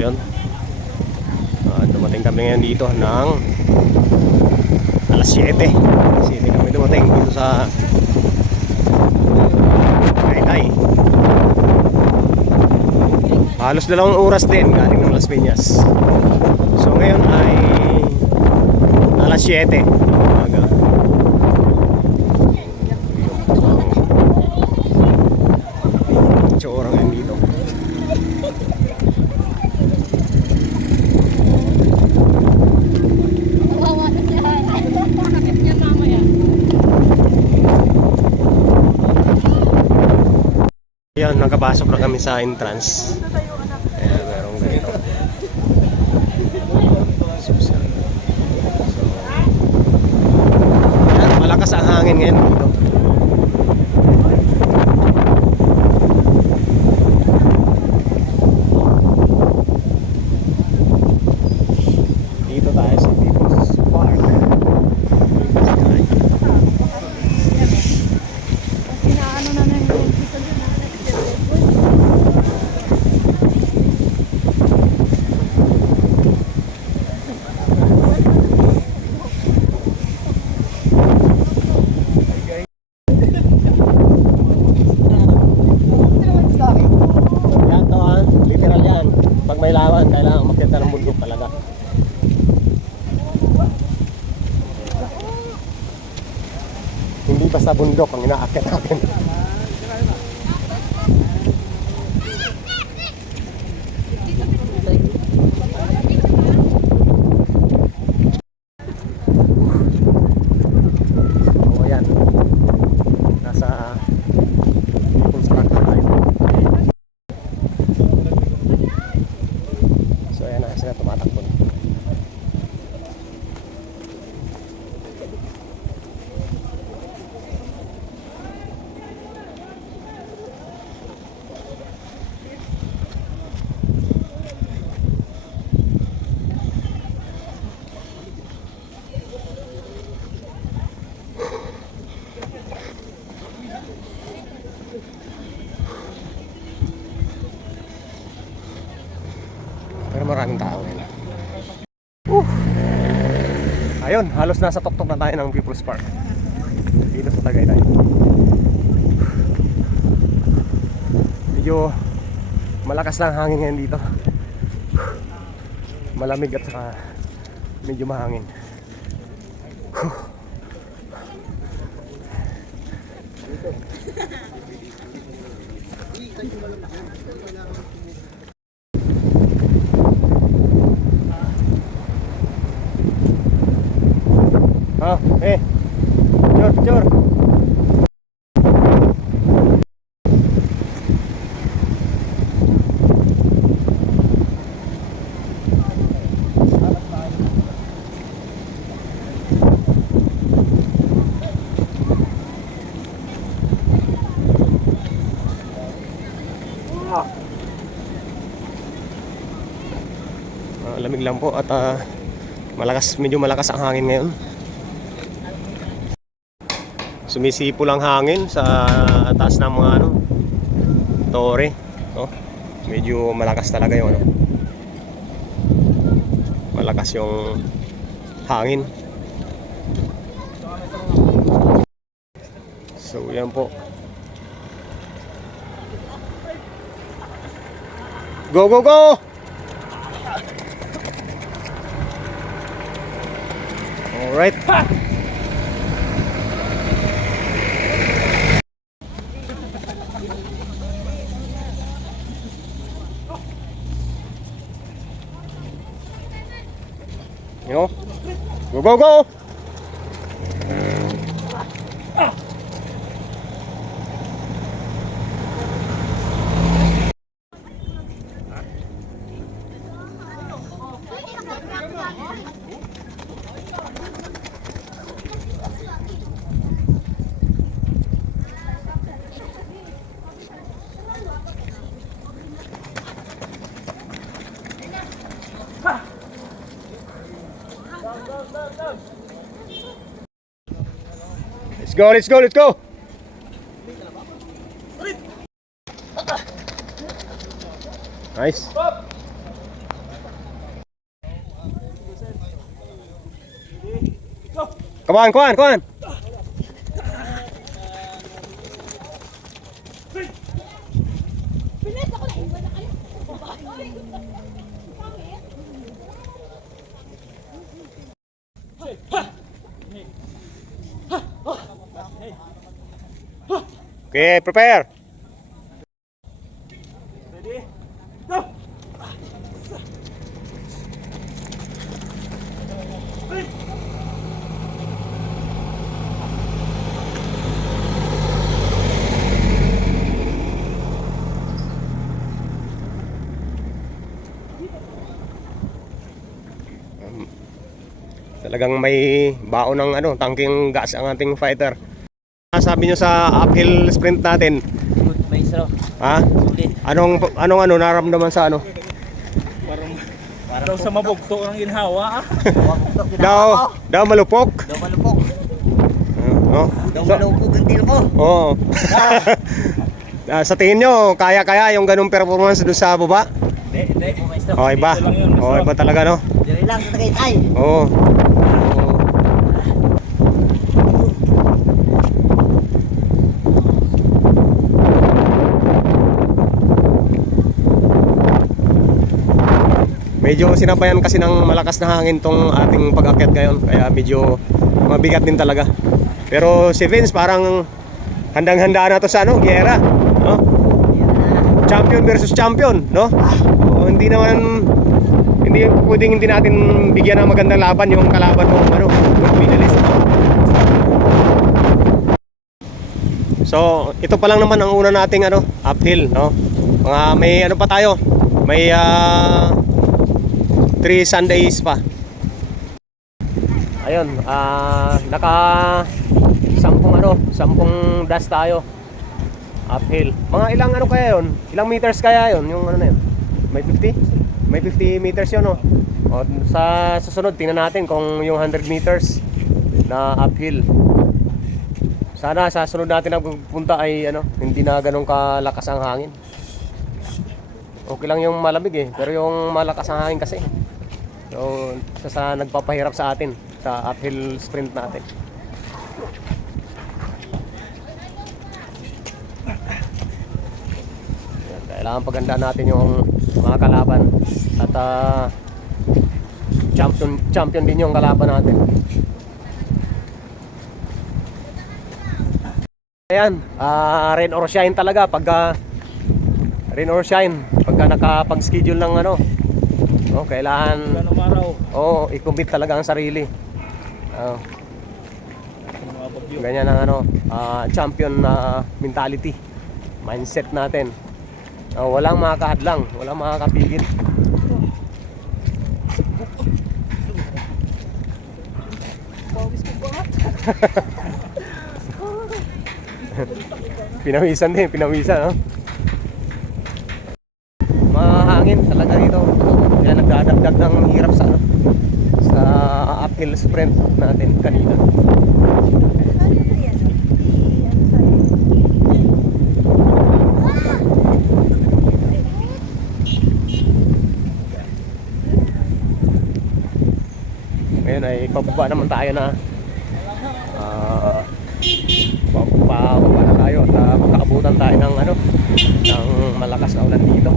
yun, dumating kami ngayon dito ng alas 7 kami dumating dito sa Taytay. Halos 2 oras din galing ng Las Piñas. So ngayon ay alas 7 umaga. Orang yang dito. Yan, nakapasok na kami sa entrance. Ayan, merong ganito. So, yan, malakas ang hangin ngayon dito. Dito tayo sa People's Park. Literal yan. Pag may lawan, kailangan makita ng bundok talaga. Hindi basta bundok ang inaakit natin. O yan, nasa People's Park na tayo. So ayan na sila tumatakbo. Pero maraming tao ngayon. Ayun, halos nasa tuktok na tayo ng People's Park dito sa Tagaytay. Medyo malakas lang hangin ngayon dito. Malamig at saka medyo mahangin. Jor. Lamig lang po at medyo malakas ang hangin ngayon. Sumisipo lang hangin sa taas ng mga tore, no? Medyo malakas talaga yung malakas yung hangin. So yan po. Go go go. All right. You know? Go go go. Let's go, let's go. Nice. Kuhan, kuhan, kuhan. Okay, prepare. Ready? Go! Talagang may baon ng ano, tangking gas ang ating fighter. Sabi nyo sa uphill sprint natin, Good, maestro. ha? Sulit. Anong naramdaman sa ano? Daw sa mabugto ng ginhawa. Daw malupok. Daw malupok. No? Daw malupok ang tilo ko. Oo. Sa tingin nyo, kaya yung ganung performance doon sa baba? Hindi, maestro. Okay ba? Dito lang yun, maestro. Okay ba talaga, no? Dili lang sa Tagaytay. Oo. Medyo sinabayan kasi ng malakas na hangin tong ating pag-akyat ngayon, kaya medyo mabigat din talaga. Pero si Vince parang handang-handa na to sa ano, giyera, no? Champion versus champion, no? O, hindi pwedeng hindi natin bigyan ng magandang laban yung kalaban mo, ano, gold medalist, no? So, ito pa lang naman ang una nating ano, uphill, no? May ano pa tayo? May 3 Sundays pa. Ayun, naka 10 dash tayo uphill. Mga ilang ano kaya yun? Ilang meters kaya yun? Yung ano na yun? May 50? May 50 meters yun, no? O, sa susunod, tingnan natin kung yung 100 meters na uphill. Sana sa sunod natin na pupunta ay ano, hindi na ganun kalakas ang hangin. Okay lang yung malamig eh, pero yung malakas ang hangin kasi. So, sa nagpapahirap sa atin sa uphill sprint natin. Yan, kailangan pagandaan natin yung mga kalaban at champion din yung kalaban natin. Ayan, rain or shine talaga pagka rain or shine pagka nakapag-schedule ng ano. Oh, kailangan Ganong araw. i-commit talaga ang sarili. Mga bagyo. Ganyan ang ano, champion na mentality, mindset natin. Walang makakahadlang, walang makakapigil. Pinawisan, no? Mahangin talaga dito. Kaya nagdadagdag ng hirap sa ano, sa uphill sprint natin kanina. Ngayon ay pababa naman tayo na pababa na tayo at magkaabutan tayo ng ano, ng malakas na ulan dito.